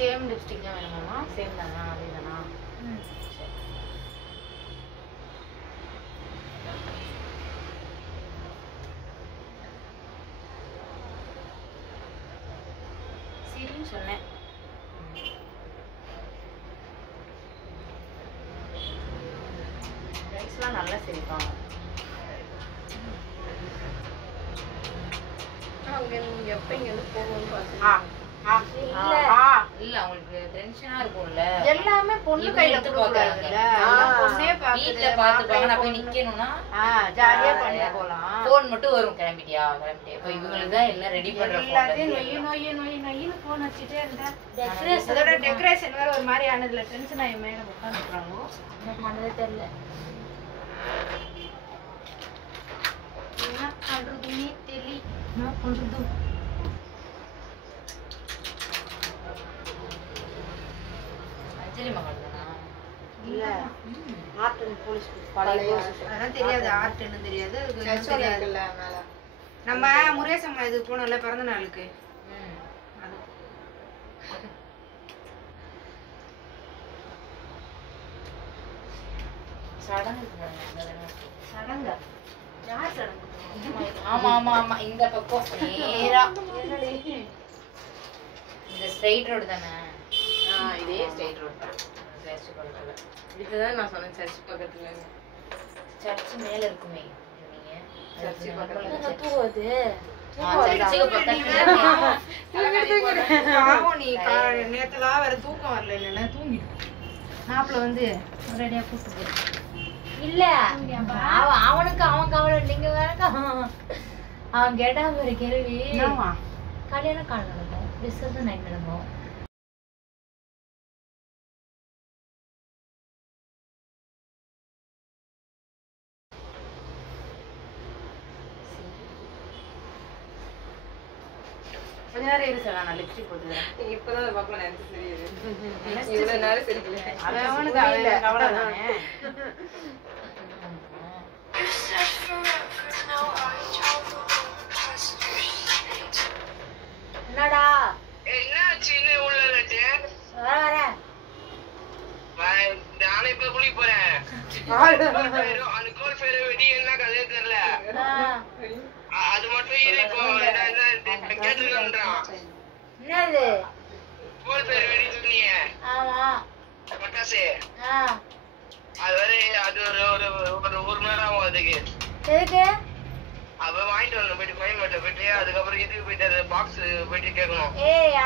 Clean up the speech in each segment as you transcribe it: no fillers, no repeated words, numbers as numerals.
Same lipstick தான் வேணுமாமா? Same தானா? அதே தானா? சரின்னு சொன்னேன். ரைஸ்லாம் நல்லா சிரிப்பாங்க. அவங்க எப்போ இங்கேருந்து போகணும்னு பார்த்து இல்ல அவங்களுக்கு டென்ஷனா இருக்கும்ல. எல்லாமே பொண்ணு கையில கொடுக்கறாங்கல்ல. பொண்ணே வீட்ல பாத்துப்பாங்க. நான் போய் நிக்கணும்னா ஜாலியா பண்ணி போலாம். போன் மட்டும் வரும், கிளம்பிட்டியா கிளம்பிட்டியா. இப்போ இவங்களுக்கு தான் எல்லாம் ரெடி பண்ற எல்லாத்தையும் நொய்னு போன் வச்சுட்டே இருந்தா அதோட டெக்கரேஷன் வேற ஒரு மாதிரி ஆனதுல டென்ஷன் ஆகி மேல உட்காந்துக்கிறாங்க. எனக்கு மனதே தெரியல என்ன பண்றதுன்னே தெரியல. என்ன பண்றது? அஞ்சலி மகள் தானா? இல்ல ஆர்ட் அண்ட் போலீஸ் பழைய அதெல்லாம் தெரியாது. ஆர்ட் என்ன தெரியாது, அதுக்கு தெரியாதுல்ல. மேல நம்ம முருகேசம்மா இது போனோம்ல பிறந்த நாளுக்கு, சடங்கா? யார் சடங்கு? ஆமா ஆமா ஆமா, இந்த பக்கம் நேரா இந்த ஸ்ட்ரைட் ரோடு தானே? இதே ஸ்ட்ரைட் ரோட் தான். சர்ச் பக்கத்துல. இதுதான் நான் சொன்னேன், சர்ச் பக்கத்துல. சர்ச் மேல இருக்குமே நீங்க. சர்ச் பக்கத்துல தூவுது. நேத்தெல்லாம் வேற தூக்கம் வரல. இல்லைன்னா தூங்கிட்டு மாப்பிள்ள வந்து ரெடியா கூப்பிட்டு போயிரு. இல்ல அவனுக்கு அவன் கவலை. நீங்க வேற அவன் கேட்டா ஒரு கேள்வி. கல்யாணம் கால் நடக்கும், டிஸ்கஷன் நைட் நடக்கும். கொஞ்ச நேரம் இரு சார், நான் லிப்ஸ்டிக் போட்டுக்கிறேன். இப்பதான் அந்த பக்கம் நினைச்சு தெரியுது. இவ்வளவு நேரம் சிரிக்கல. அவனுக்கு அவன் கவலை தானே. என்னடா என்னாச்சுன்னு உள்ள வர நானே இப்ப குளிக்க போறேன். அனுகோல் பேரு வெடி என்ன கதையே தெரியல. அது மட்டும் இப்போ கேட்டுருக்கான். என்னது கோல் பேரு வெடி சொன்னீங்க. ஆமா பட்டாசு. அது வரை அது ஒரு மணி நேரம் ஆகும். அதுக்கு எதுக்கு? அப்ப வாங்கிட்டு வரணும் போயிட்டு கோயம்பேட்டை போயிட்டு, அதுக்கப்புறம் இதுக்கு போயிட்டு அது பாக்ஸ் போயிட்டு கேட்கணும். ஏய்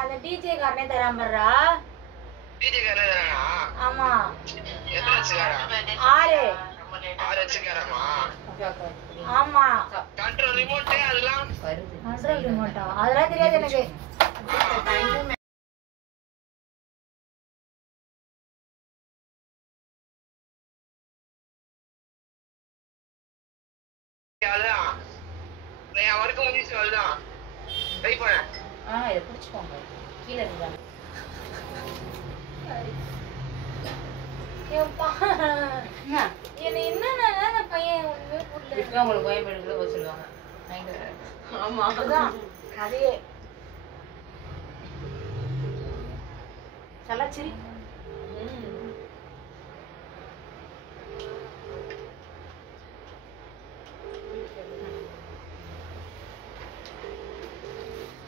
அந்த டிஜே காரனே தராமறா. டிஜே காரனே தரானா? ஆமா. எத்தனை வச்சுக்காரா? 6 வச்சுக்காராமா? ஆமா. கண்ட்ரோல் ரிமோட் அதெல்லாம் வருது. கண்ட்ரோல் ரிமோட்டா? அதெல்லாம் தெரியாது எனக்கு. அதான் நான் வரைக்கும் முடிச்சு அதுதான் ட்ரை பண்ணேன். இதை பிடிச்சிக்கோங்க, கீழே இருந்தாங்க. என்ன என்னன்னா அந்த பையன் ஒண்ணுமே புரியல. உங்களுக்கு கோயம்பேடுக்குள்ள போய் சொல்லுவாங்க. ஆமா அதுதான் கதையே. சலாச்சிரி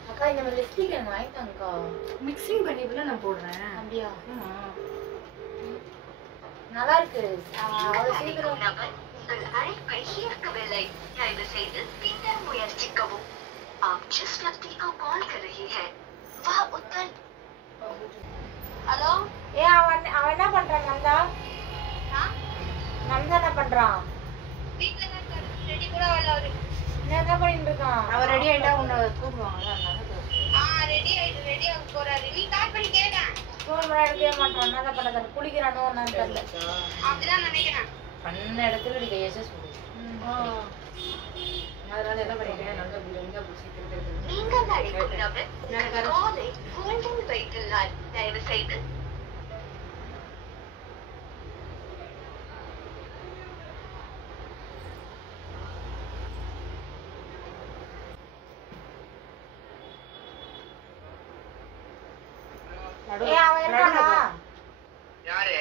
அக்கா, இந்த மாதிரி லிப்ஸ்டிக் எனக்கு வாங்கிட்டாங்கக்கா. மிக்சிங் பண்ணிட்டுல நான் போடுறேன். அப்படியா? நல்லா இருக்கு. அவ்வளவு சீக்கிரம் உங்கள் அழைப்பை ஏற்கவில்லை. தயவு செய்து பின்னர் முயற்சிக்கவும். आप जिस व्यक्ति को कॉल कर रही है वह उत्तर। ஹலோ. அவன் என்ன பண்றான்? நந்தா என்ன பண்றான்? வீட்ல தான் ரெடி கூட வரல அவரு. என்ன பண்ணிட்டு இருக்கான்? அவ ரெடி ஆயிட்டா உன்னை கூப்பிடுவாங்க. ரெடி ஆக போறாரு. நீ கால் பண்ணி கேளு. ஃபோன் பண்ண எடுக்கவே மாட்டான். என்ன பண்றாரு? குளிக்கிறானோ என்னன்னு தெரியல. அப்படிதான் நினைக்கிறேன். பண்ண இடத்துல நீ கையச சொல்லு. அதனால என்ன பண்ணிட்டேன், நல்லா பிரிஞ்சா புடிச்சிட்டு நீங்கள் அழைக்கும் நபர் காலை ஹோல்டில் வைத்துள்ளார். தயவு செய்து அவன் இருக்கானா? யாரு?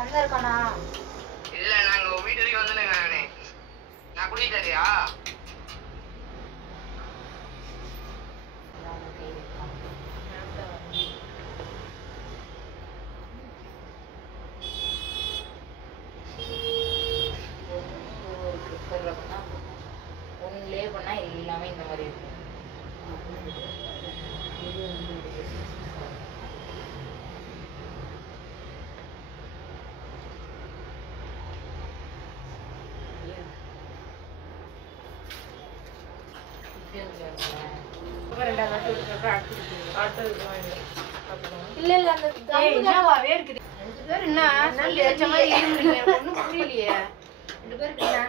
அங்க இருக்கானா? இல்ல நாங்க வீட்டு வரைக்கும் வந்துடுங்க நானு. நான் குடிக்கிறியா? ஒன்னுலே பண்ணா எல்லாமே இந்த மாதிரி இருக்கு. இல்ல இல்ல அந்த என்னவாவே இருக்குது. 2 பேர் என்ன சொல்லி வச்ச மாதிரி இருந்தீங்க. எனக்கு ஒண்ணும் புரியலையே. 2 பேருக்கு என்ன?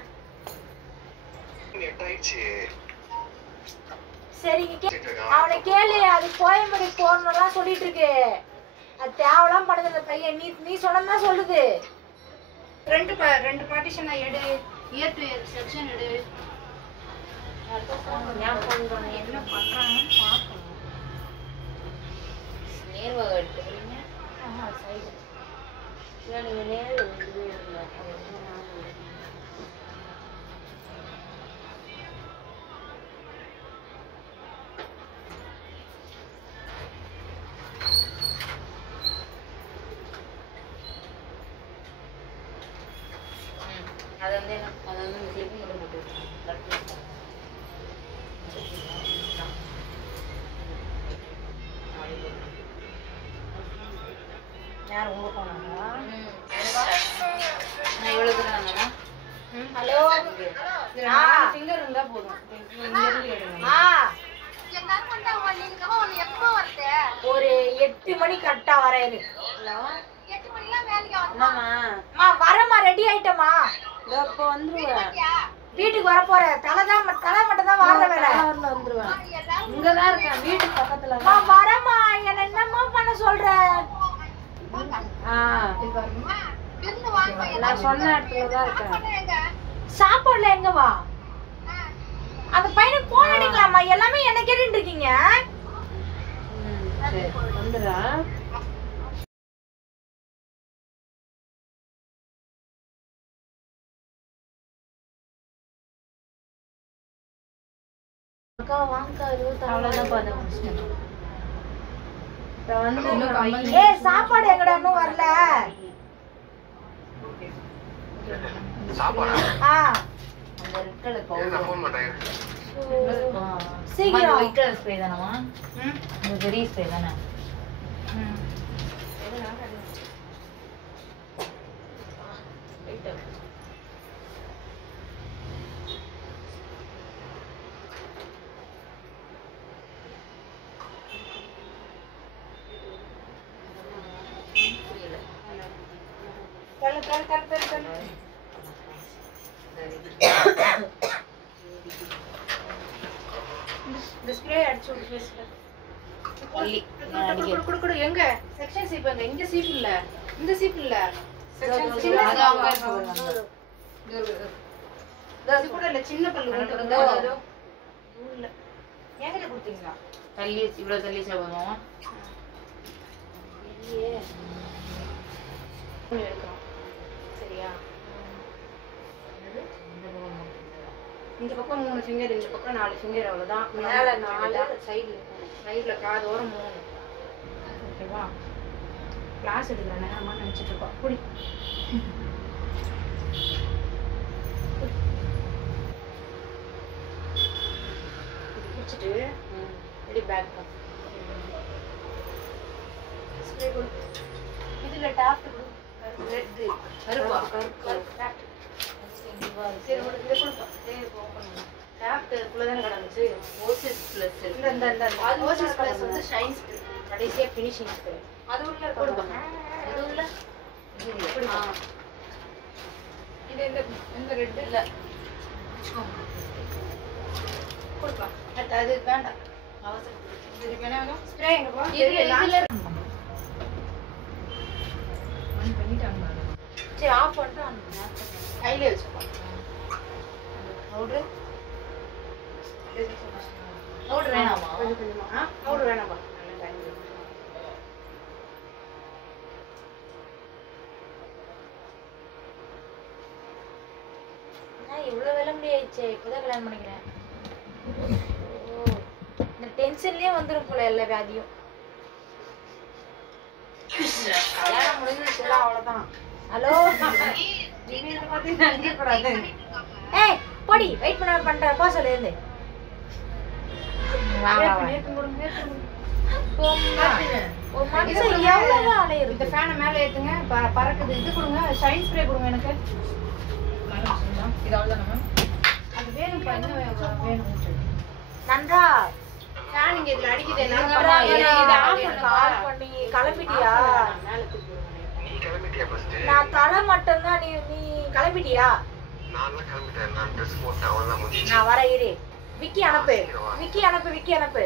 சரி அவனை கேளு. அது கோயம்பேடு போறணும்லாம் சொல்லிட்டு இருக்கு. அது தேவலாம் பண்ணுது அந்த பையன். நீ சொன்னதான் சொல்லுது. 2 பார்ட்டிஷனா எடு. இயர் டு இயர் செக்ஷன் எடு. என்ன பண்றாங்கன்னு பார்க்கணும். நேர்வகை எடுத்துக்கிறீங்க. சைடு நீங்க நேர் இதுவே இல்லை. அது வந்து இந்த செல்ஃபி மட்டும் போட்டு யார் உங்க போனாங்களா? நான் இவ்வளவு தூரம் ஹலோ ஃபிங்கர் இருந்தா போதும். ஒரு 8 மணி கரெக்டா வரேன். வரமா ரெடி ஆயிட்டமா? இப்ப வந்துருவேன். வீட்டுக்கு வர போறேன். தலை மட்டும் தான் வார வேலை. வந்துருவேன். இங்கதான் இருக்கேன் வீட்டுக்கு பக்கத்துல. வரமா என்ன என்னமா பண்ண சொல்ற? நான் சொன்ன இடத்துலதான் இருக்கேன். சாப்பாடுல எங்க வா? அந்த பையனுக்கு போன் அடிக்கலாமா? எல்லாமே என்ன கேட்டுட்டு இருக்கீங்க. வந்துடுறேன். அக்கா வாங்கக்கா. அவ்வளவுதான் பார்த்து முடிச்சிட்டேன். சாப்பாடு எங்கடா இன்னும் வரல? சாப்பாடா? அந்த ரெட் கலர் பவுடர் நான் ஃபோன் பண்றேன். சீக்கிரம் ஒயிட் கலர் ஸ்ப்ரே தானமா? இந்த பெரிய ஸ்ப்ரே தானே? இந்த ஸ்ப்ரே அடிச்சு விட்டு பேசுற. குடு எங்க செக்ஷன் சீப் எங்க? இங்க சீப் இல்ல. இந்த சீப் இல்ல. செக்ஷன் சின்ன அது அவங்க சொல்றாங்க. இது கூட இல்ல. சின்ன பல்லு கொண்டு வந்தா அதோ இல்ல. எங்கல கொடுத்தீங்களா? தள்ளி இவ்வளவு தள்ளி சாப்பிடுவோம். இல்லையே. எடுக்கணும். சரியா? இந்த பக்கம் 3 ஃபிங்கர், இந்த பக்கம் 4 ஃபிங்கர். அவ்வளவுதான். மேல 4, சைடுல காதோரம் 3. ஓகேவா? கிளாஸ் எடுக்கிற நேரமா நினைச்சிட்டு இருக்கோம். குடி. குடிச்சிட்டு ரெடி பேக் தான். ஸ்ப்ரே கொடு. இதுல டாப் கொடு. ரெட் கருப்பா கருப்பு. சரி ஒரு இத கொடுப்பா. சரி ஓபன் பண்ணு. டாப் குள்ள தான கடந்துச்சு. ஓசிஸ் பிளஸ். இந்த ஓசிஸ் பிளஸ் வந்து ஷைன் ஸ்ப்ரே. கடைசியா ஃபினிஷிங் ஸ்ப்ரே. அது உள்ள கொடுப்பா. அது உள்ள இது கொடுப்பா. இது இந்த ரெட் இல்ல. கொடுப்பா. அது வேண்டாம். அவசரம். இது வேணாம். ஸ்ப்ரே எங்க போ? இதுல ஆன் பண்ணிட்டாங்க. சரி ஆஃப் பண்ணிட்டு ஆன் பண்ணு. கையில வச்சுப்பா. பவுடர் வேணாமா? கொஞ்சமா. பவுடர் வேணாமா? நல்ல டைம். ஆயிடுச்சு, இப்பதான் கல்யாணம் பண்ணிக்கிறேன். இந்த டென்ஷன்லயே வந்துரும் போல எல்லா வியாதியும். கல்யாணம் முடிஞ்சிச்சுல அவ்வளவுதான். ஹலோ இவங்க பத்தி நினைக்க கூடாது. ஏய் போடி, வெயிட் பண்ற போ சொல்லு இருந்து. வா வா வா. ஒரு மனுஷன் எவ்வளவு அலையுது. இந்த ஃபேனை மேல ஏத்துங்க, பறக்குது. இது கொடுங்க, ஷைன் ஸ்ப்ரே கொடுங்க எனக்கு. இது அவ்வளவுதான் மேம். அது வேணும்ப்பா, இன்னும் வேணும். நன்றா ஃபேன் இங்க இதுல அடிக்குது. நன்றா இத ஆஃப் பண்ணி கால் பண்ணி கிளம்பிட்டியா? மேல தூக்கி விடுங்க. நீ கிளம்பிட்டியா ஃபர்ஸ்ட்? நான் தலை மட்டும் தான். நீ கிளம்பிட்டியா? நான் கிளம்பிட்டேன். நான் ட்ரெஸ் போட்டேன், அவ்வளவுதான் முடிஞ்சு. நான் வர இரு. விக்கி அனுப்பு, விக்கி அனுப்பு, விக்கி அனுப்பு.